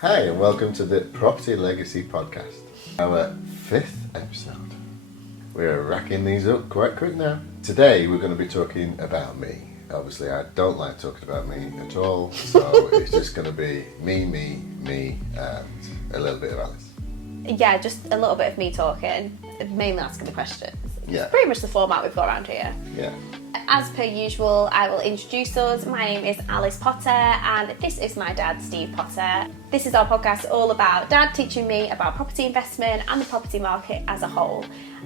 Hi, and welcome to the Property Legacy Podcast, our 5th episode. We're racking these up quite quick now. Today we're going to be talking about me. Obviously, I don't like talking about me at all, so it's just going to be me, and a little bit of Alice. Yeah, just a little bit of me talking, mainly asking the questions. Yeah. It's pretty much the format we've got around here. Yeah. As per usual, I will introduce us. My name is Alice Potter and this is my dad, Steve Potter. This is our podcast all about Dad teaching me about property investment and the property market as a whole,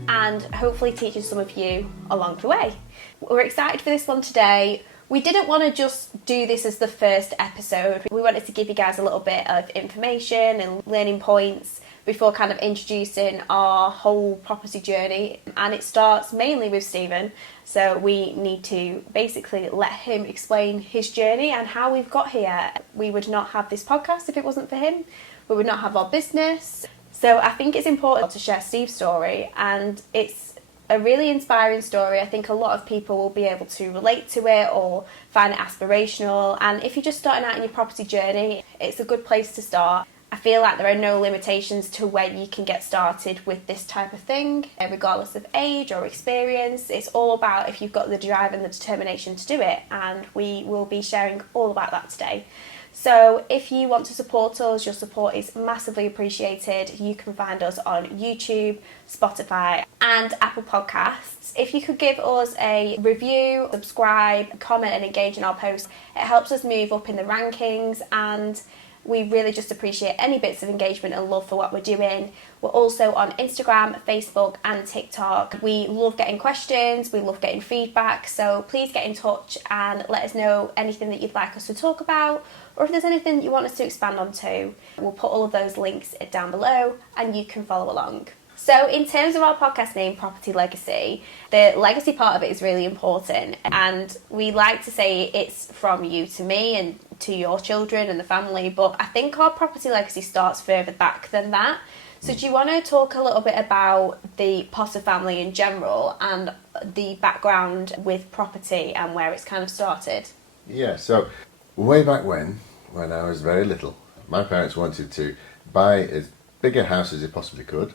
and hopefully teaching some of you along the way. We're excited for this one today. We didn't want to just do this as the first episode. We wanted to give you guys a little bit of information and learning points before kind of introducing our whole property journey, and it starts mainly with Stephen, so we need to basically let him explain his journey and how we've got here. We would not have this podcast if it wasn't for him. We would not have our business. So I think it's important to share Steve's story, and it's a really inspiring story. I think a lot of people will be able to relate to it or find it aspirational, and if you're just starting out in your property journey, it's a good place to start. I feel like there are no limitations to where you can get started with this type of thing, regardless of age or experience. It's all about if you've got the drive and the determination to do it, and we will be sharing all about that today. So if you want to support us, your support is massively appreciated. You can find us on YouTube, Spotify and Apple Podcasts. If you could give us a review, subscribe, comment and engage in our posts, it helps us move up in the rankings, and we really just appreciate any bits of engagement and love for what we're doing. We're also on Instagram, Facebook and TikTok. We love getting questions, we love getting feedback, so please get in touch and let us know anything that you'd like us to talk about, or if there's anything that you want us to expand on to. We'll put all of those links down below and you can follow along. So in terms of our podcast name, Property Legacy, the legacy part of it is really important, and we like to say it's from you to me and to your children and the family, but I think our property legacy starts further back than that. So do you want to talk a little bit about the Potter family in general and the background with property and where it's kind of started? Yeah, so way back when I was very little, my parents wanted to buy as big a house as they possibly could,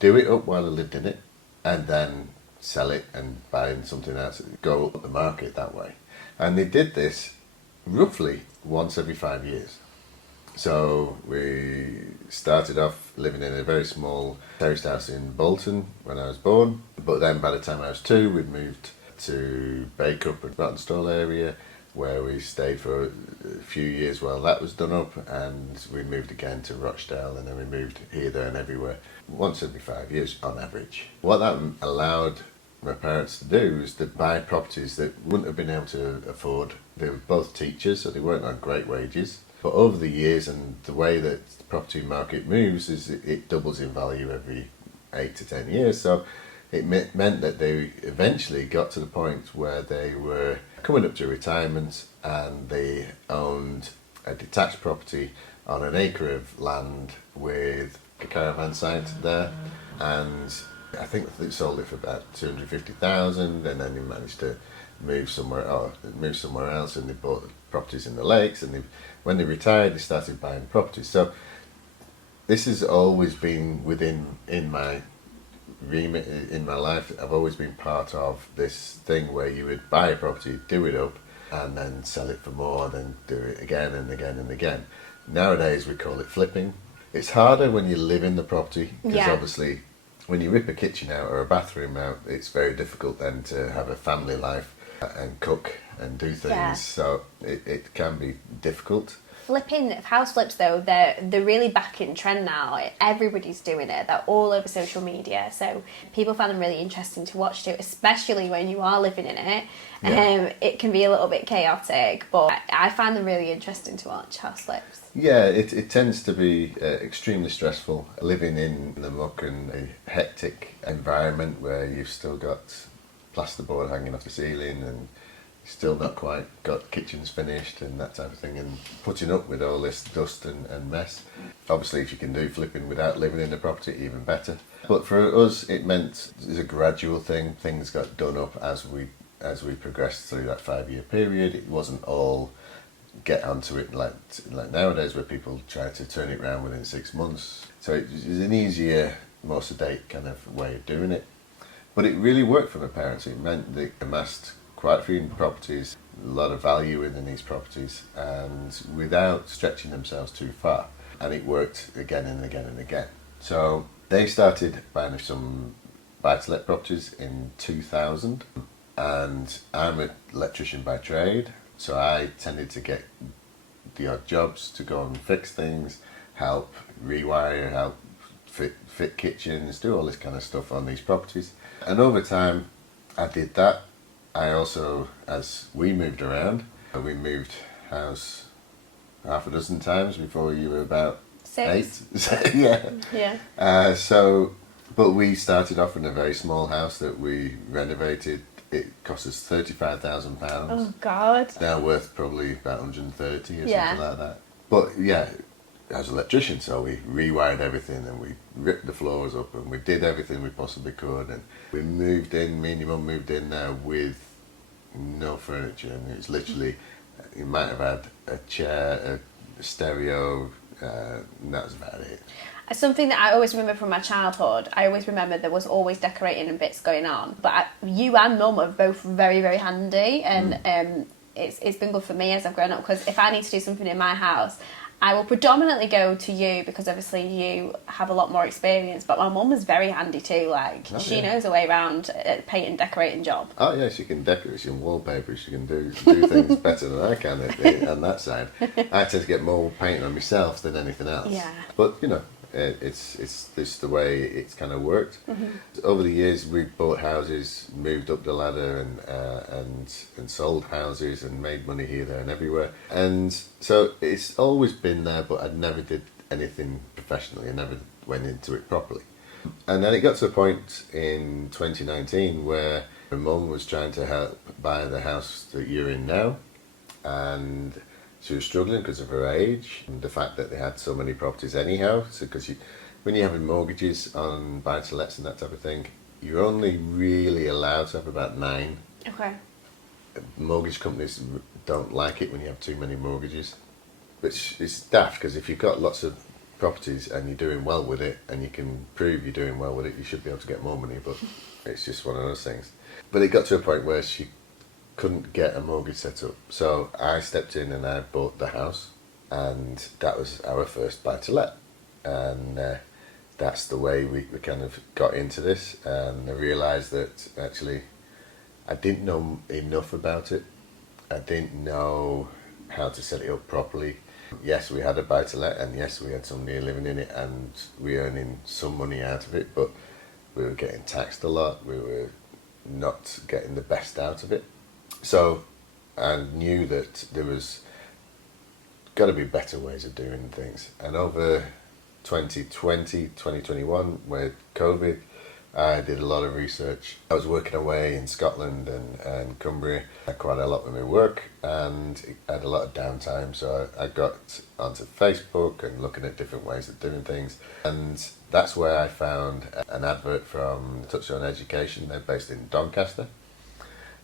do it up while they lived in it, and then sell it and buy something else, go up the market that way. And they did this roughly once every 5 years. So we started off living in a very small terraced house in Bolton when I was born, but then by the time I was 2 we'd moved to Bacup and Brottenstall area, where we stayed for a few years while that was done up, and we moved again to Rochdale, and then we moved here, there and everywhere once every 5 years on average. What that allowed my parents to do was to buy properties that wouldn't have been able to afford. They were both teachers, so they weren't on great wages. But over the years, and the way that the property market moves is it doubles in value every 8 to 10 years. So it meant that they eventually got to the point where they were coming up to retirement, and they owned a detached property on an acre of land with a caravan site there, and I think they sold it for about 250,000, and then they managed to move somewhere else, and they bought properties in the lakes, and when they retired they started buying properties. So this has always been in my remit in my life. I've always been part of this thing where you would buy a property, do it up, and then sell it for more, then do it again and again and again. Nowadays we call it flipping. It's harder when you live in the property, because obviously when you rip a kitchen out or a bathroom out, it's very difficult then to have a family life and cook and do things. Yeah. So it can be difficult. Flipping house flips though, they're really back in trend now. Everybody's doing it. They're all over social media, so people find them really interesting to watch too, especially when you are living in it. Yeah. It can be a little bit chaotic, but I find them really interesting to watch, house flips. Yeah, it tends to be extremely stressful, living in the muck and a hectic environment where you've still got plasterboard hanging off the ceiling and still not quite got kitchens finished and that type of thing, and putting up with all this dust and mess. Obviously if you can do flipping without living in the property, even better. But for us it meant it was a gradual thing. Things got done up as we progressed through that 5 year period. It wasn't all get onto it like nowadays, where people try to turn it around within 6 months. So it's an easier, more sedate kind of way of doing it. But it really worked for my parents. It meant they amassed quite a few properties, a lot of value within these properties, and without stretching themselves too far. And it worked again and again and again. So they started buying some buy-to-let properties in 2000, and I'm an electrician by trade, so I tended to get the odd jobs to go and fix things, help rewire, help fit kitchens, do all this kind of stuff on these properties. And over time, I did that. I also, as we moved around, we moved house half a dozen times before you were about 6. 8. Yeah. Yeah. But we started off in a very small house that we renovated. It cost us £35,000. Oh God. Now worth probably about 130 or Yeah. something like that. But yeah, I was an electrician, so we rewired everything and we ripped the floors up and we did everything we possibly could. And we moved in, me and your mum moved in there with no furniture, and it was literally, you might have had a chair, a stereo, and that was about it. Something that I always remember from my childhood, I always remember there was always decorating and bits going on. But you and Mum are both very, very handy, and it's been good for me as I've grown up, because if I need to do something in my house, I will predominantly go to you, because obviously you have a lot more experience, but my mum is very handy too. Like, she knows her way around a paint and decorating job. Oh yeah, she can decorate, she can wallpaper, she can do things better than I can on that side. I tend to get more painting on myself than anything else. Yeah. But you know, it's just the way it's kind of worked. Over the years, we've bought houses, moved up the ladder, and sold houses and made money here, there, and everywhere. And so it's always been there, but I never did anything professionally. I never went into it properly. And then it got to a point in 2019 where my mum was trying to help buy the house that you're in now, and she was struggling because of her age and the fact that they had so many properties anyhow. So because when you're having mortgages on buy-to-lets and that type of thing, you're only really allowed to have about 9. Okay. Mortgage companies don't like it when you have too many mortgages. But it's daft, because if you've got lots of properties and you're doing well with it, and you can prove you're doing well with it, you should be able to get more money, but it's just one of those things. But it got to a point where she couldn't get a mortgage set up, so I stepped in and I bought the house, and that was our first buy-to-let, and that's the way we kind of got into this. And I realised that actually I didn't know enough about it. I didn't know how to set it up properly. Yes, we had a buy-to-let, and yes, we had somebody living in it, and we were earning some money out of it, but we were getting taxed a lot. We were not getting the best out of it. So I knew that there was got to be better ways of doing things. And over 2020, 2021, with COVID, I did a lot of research. I was working away in Scotland and Cumbria. I had quite a lot with my work, and I had a lot of downtime, so I got onto Facebook and looking at different ways of doing things. And that's where I found an advert from Touchstone Education. They're based in Doncaster.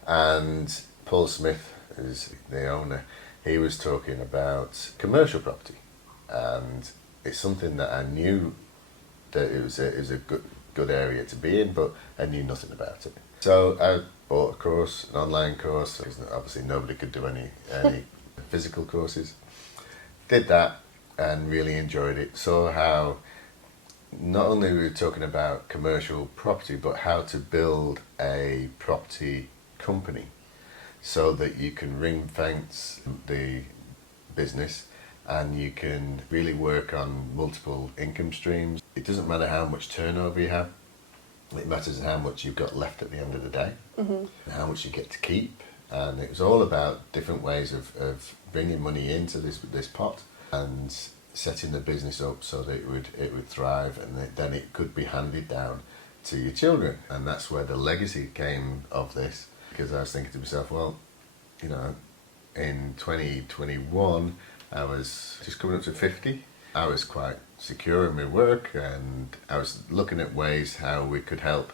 And Paul Smith is the owner. He was talking about commercial property, and it's something that I knew that it was a good area to be in, but I knew nothing about it. So I bought a course, an online course, because obviously nobody could do any physical courses. Did that and really enjoyed it. Saw how not only were we talking about commercial property, but how to build a property company so that you can ring fence the business and you can really work on multiple income streams. It doesn't matter how much turnover you have, it matters how much you've got left at the end of the day, and how much you get to keep. And it was all about different ways of bringing money into this pot and setting the business up so that it would thrive, and then it could be handed down to your children. And that's where the legacy came of this, because I was thinking to myself, well, you know, in 2021 I was just coming up to 50. I was quite secure in my work, and I was looking at ways how we could help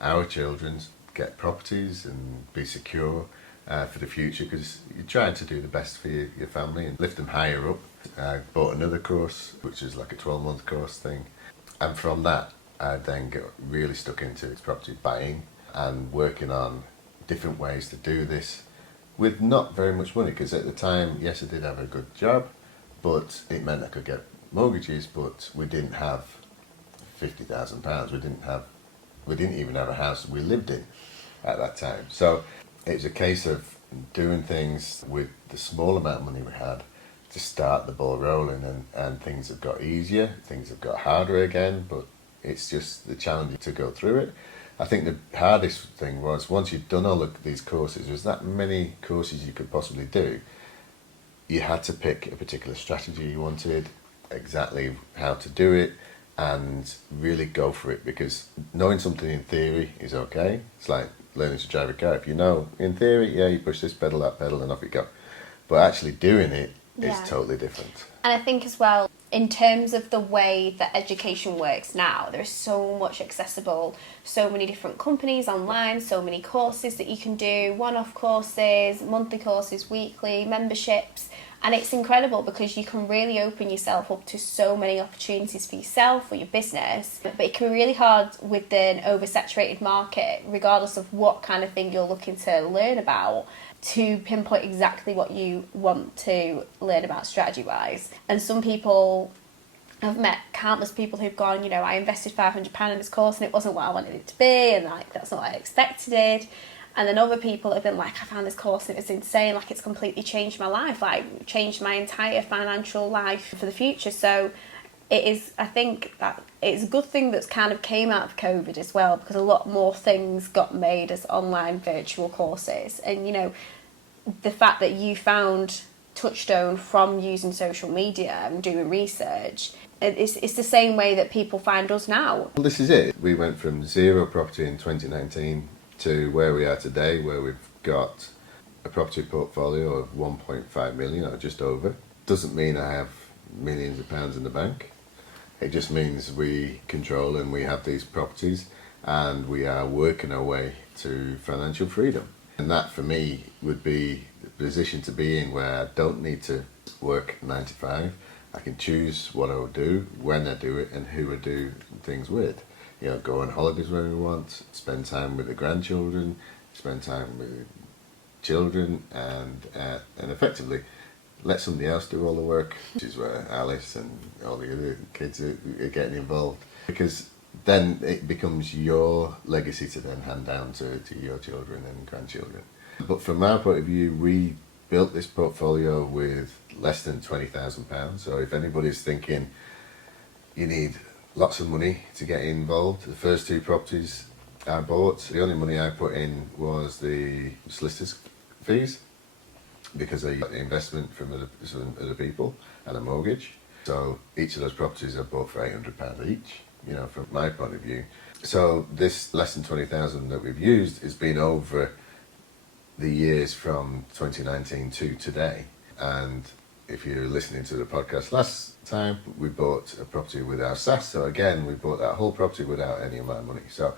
our children get properties and be secure for the future, because you're trying to do the best for your family and lift them higher up. I bought another course, which is like a 12-month course thing. And from that, I then got really stuck into property buying and working on different ways to do this with not very much money, because at the time, yes, I did have a good job, but it meant I could get mortgages, but we didn't have £50,000. We didn't even have a house we lived in at that time. So it was a case of doing things with the small amount of money we had to start the ball rolling, and things have got easier, things have got harder again, but it's just the challenge to go through it. I think the hardest thing was, once you'd done all of these courses, there's that many courses you could possibly do, you had to pick a particular strategy you wanted, exactly how to do it, and really go for it, because knowing something in theory is okay. It's like learning to drive a car. If you know in theory, yeah, you push this pedal, that pedal, and off you go. But actually doing it is totally different. And I think as well, in terms of the way that education works now, there is so much accessible, so many different companies online, so many courses that you can do, one-off courses, monthly courses, weekly, memberships. And it's incredible because you can really open yourself up to so many opportunities for yourself or your business. But it can be really hard with an oversaturated market, regardless of what kind of thing you're looking to learn about, to pinpoint exactly what you want to learn about strategy-wise. And some people, I've met countless people who've gone, I invested £500 in this course and it wasn't what I wanted it to be, and that's not what I expected it. And then other people have been like, I found this course and it was insane, it's completely changed my life, changed my entire financial life for the future. So it is, I think that it's a good thing that's kind of came out of COVID as well, because a lot more things got made as online virtual courses. And the fact that you found Touchstone from using social media and doing research, it's the same way that people find us now. Well, this is it. We went from zero property in 2019 to where we are today, where we've got a property portfolio of 1.5 million or just over. Doesn't mean I have millions of pounds in the bank. It just means we control and we have these properties, and we are working our way to financial freedom. And that for me would be the position to be in, where I don't need to work 9 to 5. I can choose what I will do, when I do it, and who I do things with. Go on holidays when we want, spend time with the grandchildren, spend time with children, and effectively let somebody else do all the work, which is where Alice and all the other kids are getting involved. Because then it becomes your legacy to then hand down to your children and grandchildren. But from our point of view, we built this portfolio with less than £20,000. So if anybody's thinking you need lots of money to get involved, the first two properties I bought, the only money I put in was the solicitor's fees, because I got the investment from other people and a mortgage. So each of those properties I bought for £800 each, from my point of view. So this less than 20,000 that we've used has been over the years from 2019 to today. And if you're listening to the podcast last time, we bought a property with our SAS. So again, we bought that whole property without any of my money. So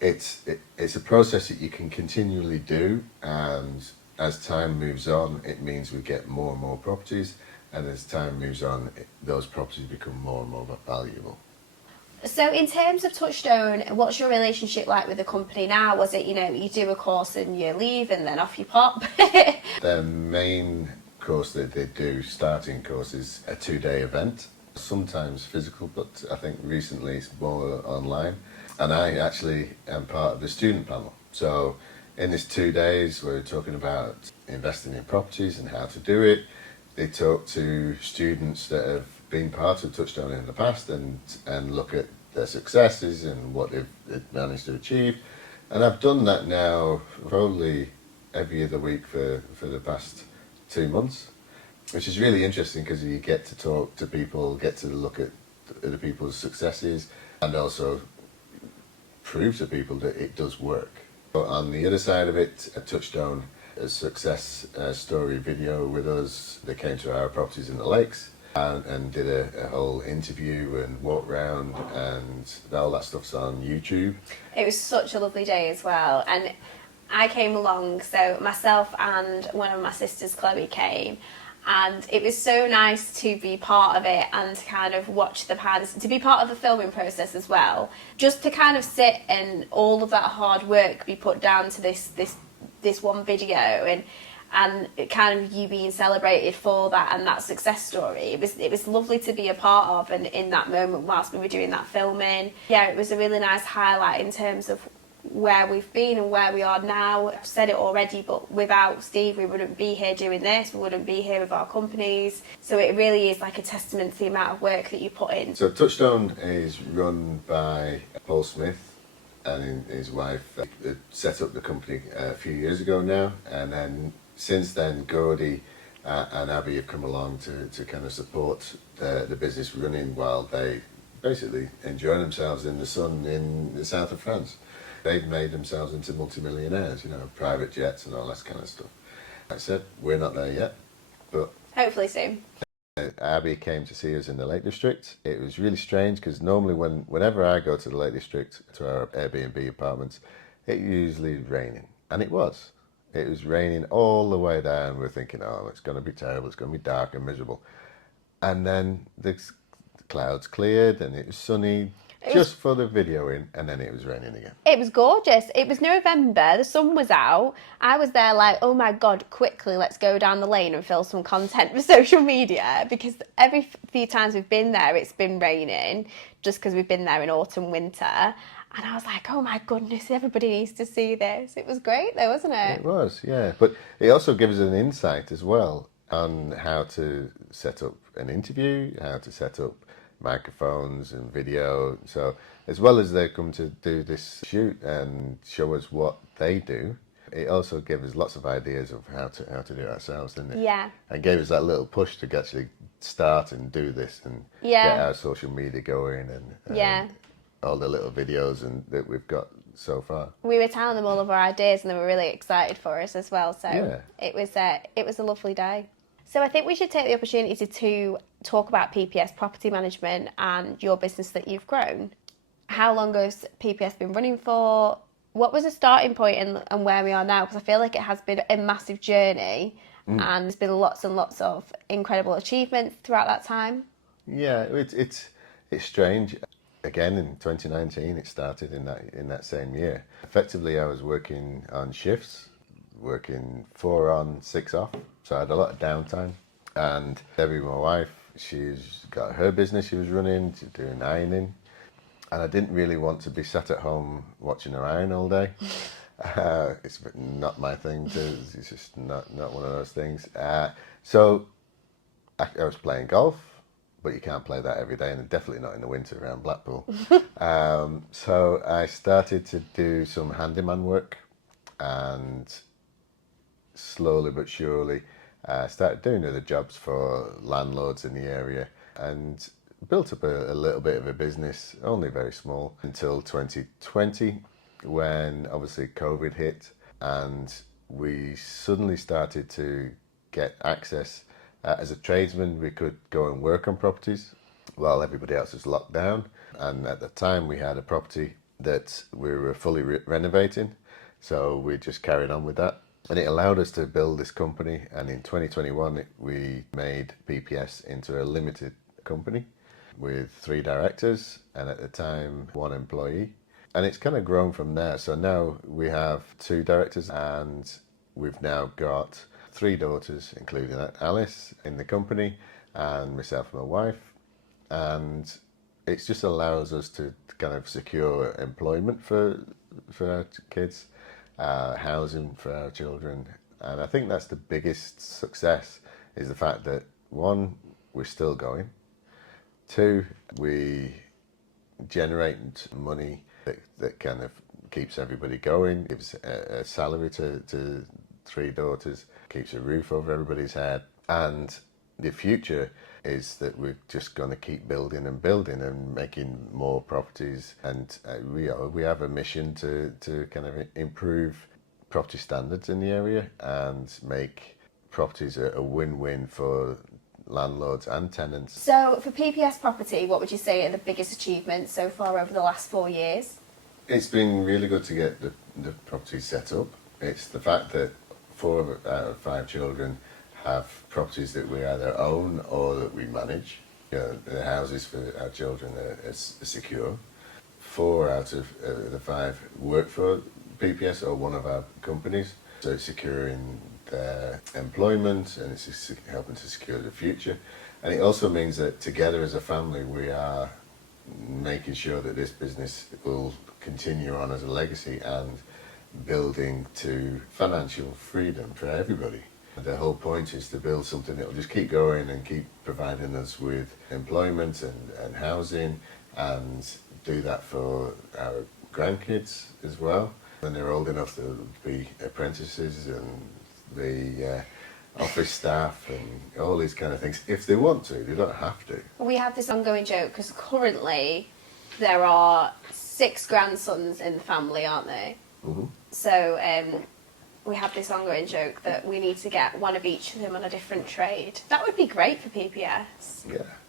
it's a process that you can continually do, and as time moves on, it means we get more and more properties, and as time moves on, those properties become more and more valuable. So in terms of Touchstone, what's your relationship like with the company now? Was it, you do a course and you leave and then off you pop? Their main course that they do, starting course, is a 2-day event, sometimes physical, but I think recently it's more online. And I actually am part of the student panel. So in this 2 days, we're talking about investing in properties and how to do it. They talk to students that have been part of Touchstone in the past and look at their successes and what they've managed to achieve. And I've done that now probably every other week for the past 2 months, which is really interesting, because you get to talk to people, get to look at other people's successes, and also prove to people that it does work. But on the other side of it, a Touchstone, a success story video with us. They came to our properties in the lakes and did a whole interview and walk round, and all that stuff's on YouTube. It was such a lovely day as well, and I came along, so myself and one of my sisters, Chloe, came, and it was so nice to be part of it and to kind of watch to be part of the filming process as well, just to kind of sit and all of that hard work be put down to this one video, and it kind of you being celebrated for that and that success story. It was lovely to be a part of, and in that moment whilst we were doing that filming, yeah, it was a really nice highlight in terms of where we've been and where we are now. I've said it already, but without Steve we wouldn't be here doing this, we wouldn't be here with our companies, so it really is like a testament to the amount of work that you put in. So Touchstone is run by Paul Smith and his wife. They set up the company a few years ago now, and then since then Gordy and Abby have come along to kind of support the business running while they basically enjoy themselves in the sun in the south of France. They've made themselves into multimillionaires, you know, private jets and all that kind of stuff. Like I said, we're not there yet, but hopefully soon. Abby came to see us in the Lake District. It was really strange because normally whenever I go to the Lake District, to our Airbnb apartments, it usually is raining. And it was. It was raining all the way down. We're thinking, oh, it's going to be terrible. It's going to be dark and miserable. And then the clouds cleared and it was sunny. Just for the videoing, and then it was raining again. It was gorgeous. It was November, the sun was out. I was there like, oh my God, quickly, let's go down the lane and film some content for social media, because every few times we've been there, it's been raining, just because we've been there in autumn, winter. And I was like, oh my goodness, everybody needs to see this. It was great though, wasn't it? It was, yeah. But it also gives us an insight as well on how to set up an interview, how to set up microphones and video. So as well as they come to do this shoot and show us what they do, it also gave us lots of ideas of how to do it ourselves, didn't it? Yeah. And gave us that little push to actually start and do this and Yeah. get our social media going and all the little videos and that we've got so far. We were telling them all of our ideas and they were really excited for us as well. So Yeah. it was a lovely day. So I think we should take the opportunity to talk about PPS Property Management and your business that you've grown. How long has PPS been running for? What was the starting point and where we are now? Because I feel like it has been a massive journey and there's been lots and lots of incredible achievements throughout that time. Yeah, it's strange. Again, in 2019, it started in that same year. Effectively, I was working on shifts, working 4 on, 6 off. So I had a lot of downtime. And Debbie, my wife, she's got her business she was running, she's doing ironing. And I didn't really want to be sat at home watching her iron all day. It's not my thing. It's just not one of those things. So I was playing golf, but you can't play that every day, and definitely not in the winter around Blackpool. So I started to do some handyman work, and slowly but surely started doing other jobs for landlords in the area and built up a little bit of a business, only very small, until 2020 when obviously COVID hit and we suddenly started to get access. As a tradesman, we could go and work on properties while everybody else was locked down. And at the time we had a property that we were fully renovating, so we just carried on with that. And it allowed us to build this company, and in 2021 we made PPS into a limited company with 3 directors and at the time 1 employee. And it's kind of grown from there. So now we have 2 directors and we've now got 3 daughters, including Alice in the company, and myself and my wife. And it just allows us to kind of secure employment for our kids, housing for our children. And I think that's the biggest success, is the fact that 1, we're still going. 2, we generate money that kind of keeps everybody going, gives a salary to 3 daughters, keeps a roof over everybody's head. And the future is that we're just going to keep building and making more properties. And we have a mission to kind of improve property standards in the area and make properties a win-win for landlords and tenants. So for PPS Property, what would you say are the biggest achievements so far over the last 4 years? It's been really good to get the property set up. It's the fact that 4 out of 5 children have properties that we either own or that we manage. The houses for our children are secure. 4 out of the 5 work for PPS or one of our companies, so it's securing their employment and it's helping to secure the future. And it also means that together as a family we are making sure that this business will continue on as a legacy and building to financial freedom for everybody. The whole point is to build something that will just keep going and keep providing us with employment and housing, and do that for our grandkids as well when they're old enough to be apprentices and the office staff and all these kind of things if they want to. They don't have to. We have this ongoing joke because currently there are 6 grandsons in the family, aren't there? Mm-hmm. So we have this ongoing joke that we need to get one of each of them on a different trade. That would be great for PPS.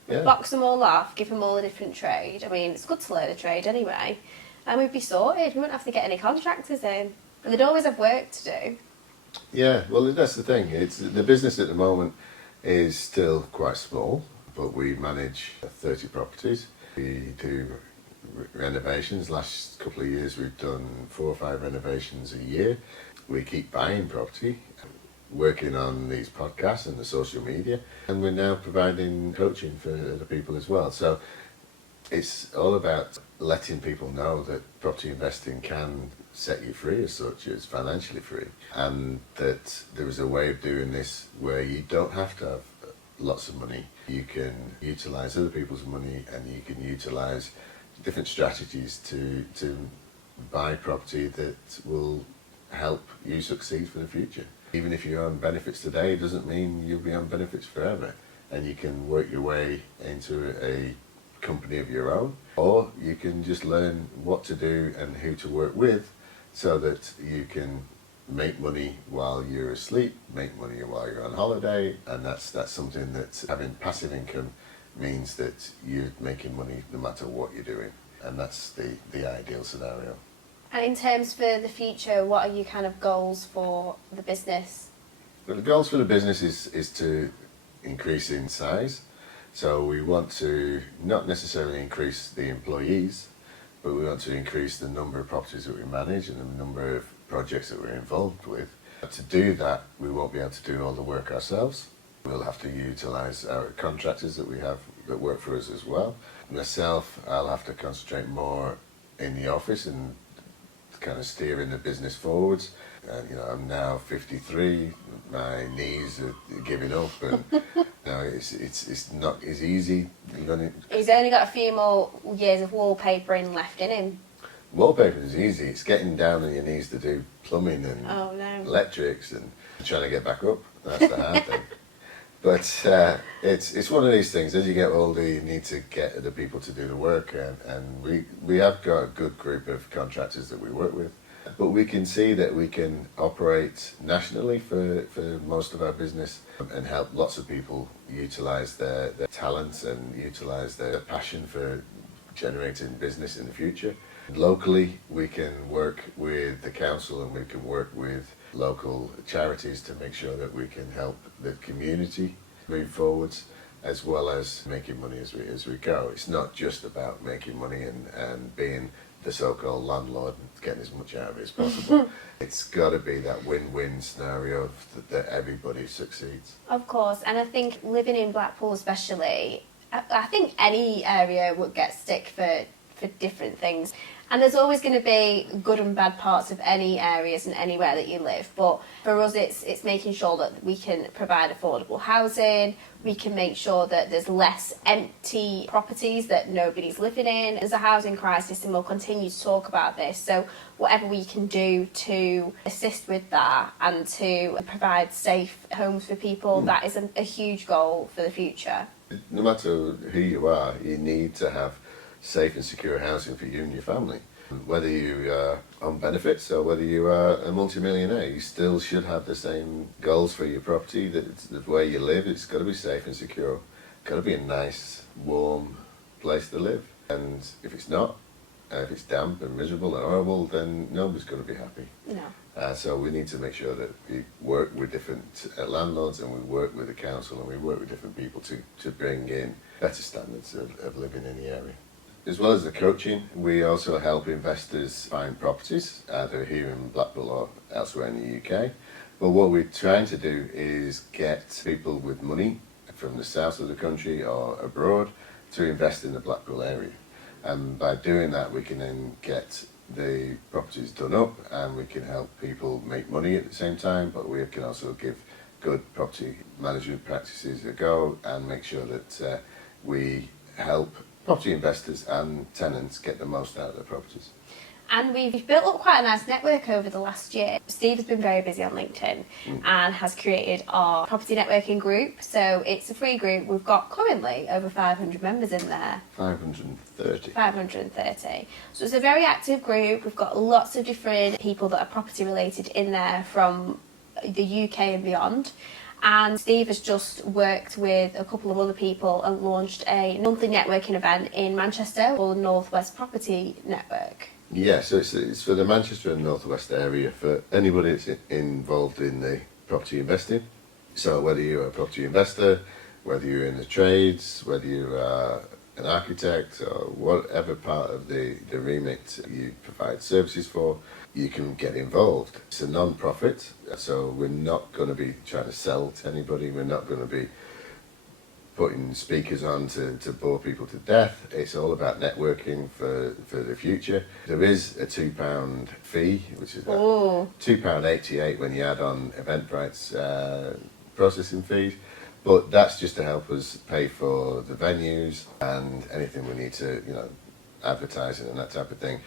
Yeah. Box them all off, give them all a different trade. I mean, it's good to learn a trade anyway. And we'd be sorted. We wouldn't have to get any contractors in. And they'd always have work to do. Yeah, well, that's the thing. It's the business at the moment is still quite small, but we manage 30 properties. We do renovations. Last couple of years we've done 4 or 5 renovations a year. We keep buying property, working on these podcasts and the social media, and we're now providing coaching for other people as well. So it's all about letting people know that property investing can set you free as such, as financially free, and that there is a way of doing this where you don't have to have lots of money. You can utilise other people's money and you can utilise different strategies to buy property that will help you succeed for the future. Even if you're on benefits today, it doesn't mean you'll be on benefits forever, and you can work your way into a company of your own, or you can just learn what to do and who to work with so that you can make money while you're asleep, make money while you're on holiday, and that's something that having passive income means that you're making money no matter what you're doing, and that's the ideal scenario. And in terms for the future, what are your kind of goals for the business? Well, the goals for the business is to increase in size. So we want to not necessarily increase the employees, but we want to increase the number of properties that we manage and the number of projects that we're involved with. But to do that, we won't be able to do all the work ourselves. We'll have to utilise our contractors that we have that work for us as well. Myself, I'll have to concentrate more in the office and kind of steering the business forwards. I'm now 53, my knees are giving up, and it's not as easy. He's only got a few more years of wallpapering left in him. Wallpapering is easy. It's getting down on your knees to do plumbing and electrics and trying to get back up. That's the hard thing. But it's one of these things. As you get older, you need to get other people to do the work, and we have got a good group of contractors that we work with. But we can see that we can operate nationally for most of our business and help lots of people utilise their talents and utilise their passion for generating business in the future. Locally, we can work with the council and we can work with local charities to make sure that we can help the community move forwards, as well as making money as we go. It's not just about making money and being the so-called landlord and getting as much out of it as possible. It's got to be that win-win scenario that everybody succeeds. Of course, and I think living in Blackpool especially, I think any area would get stick for different things. And there's always going to be good and bad parts of any areas and anywhere that you live. But for us, it's making sure that we can provide affordable housing. We can make sure that there's less empty properties that nobody's living in. There's a housing crisis, and we'll continue to talk about this. So whatever we can do to assist with that and to provide safe homes for people, that is a huge goal for the future. No matter who you are, you need to have safe and secure housing for you and your family. Whether you are on benefits or whether you are a multimillionaire, you still should have the same goals for your property. That the way you live, it's got to be safe and secure. It's got to be a nice, warm place to live. And if it's not, If it's damp and miserable and horrible, then nobody's going to be happy. No. So we need to make sure that we work with different landlords, and we work with the council, and we work with different people to bring in better standards of living in the area. As well as the coaching, we also help investors find properties, either here in Blackpool or elsewhere in the UK. But what we're trying to do is get people with money from the south of the country or abroad to invest in the Blackpool area. And by doing that, we can then get the properties done up, and we can help people make money at the same time, but we can also give good property management practices a go and make sure that we help property investors and tenants get the most out of their properties. And we've built up quite a nice network over the last year. Steve has been very busy on LinkedIn and has created our property networking group. So it's a free group. We've got currently over 500 members in there. 530. 530. So it's a very active group. We've got lots of different people that are property related in there from the UK and beyond. And Steve has just worked with a couple of other people and launched a monthly networking event in Manchester called the North West Property Network. Yeah, so it's for the Manchester and North West area for anybody that's involved in the property investing. So whether you're a property investor, whether you're in the trades, whether you are an architect, or whatever part of the remit you provide services for, you can get involved. It's a non-profit, so we're not going to be trying to sell to anybody. We're not going to be putting speakers on to bore people to death. It's all about networking for the future. There is a £2 fee, which is £2.88 when you add on Eventbrite's processing fees. But that's just to help us pay for the venues and anything we need to, advertising and that type of thing.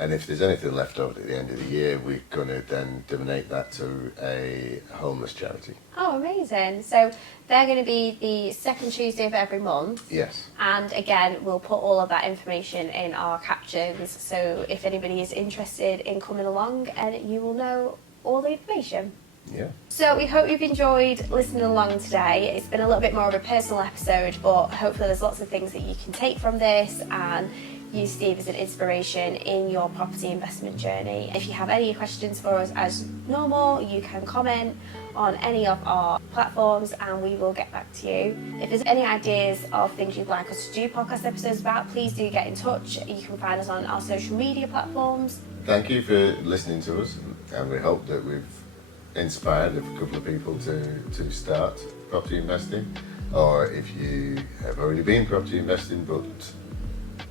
And if there's anything left over at the end of the year, we're going to then donate that to a homeless charity. Oh, amazing. So they're going to be the second Tuesday of every month. Yes. And again, we'll put all of that information in our captions. So if anybody is interested in coming along, and you will know all the information. Yeah. So we hope you've enjoyed listening along today. It's been a little bit more of a personal episode, but hopefully there's lots of things that you can take from this and use Steve as an inspiration in your property investment journey. If you have any questions for us as normal, you can comment on any of our platforms and we will get back to you. If there's any ideas of things you'd like us to do podcast episodes about, please do get in touch. You can find us on our social media platforms. Thank you for listening to us, and we hope that we've inspired a couple of people to start property investing, or if you have already been property investing but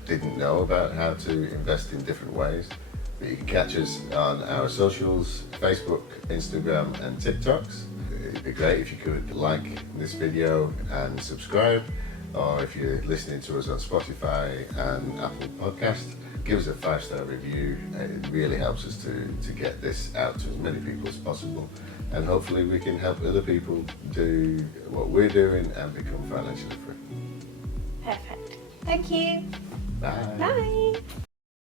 didn't know about how to invest in different ways. But you can catch us on our socials, Facebook, Instagram and TikToks. It'd be great if you could like this video and subscribe, or if you're listening to us on Spotify and Apple Podcasts, give us a 5-star review. It really helps us to get this out to as many people as possible, and hopefully we can help other people do what we're doing and become financially free. Perfect. Thank you. Bye. Bye.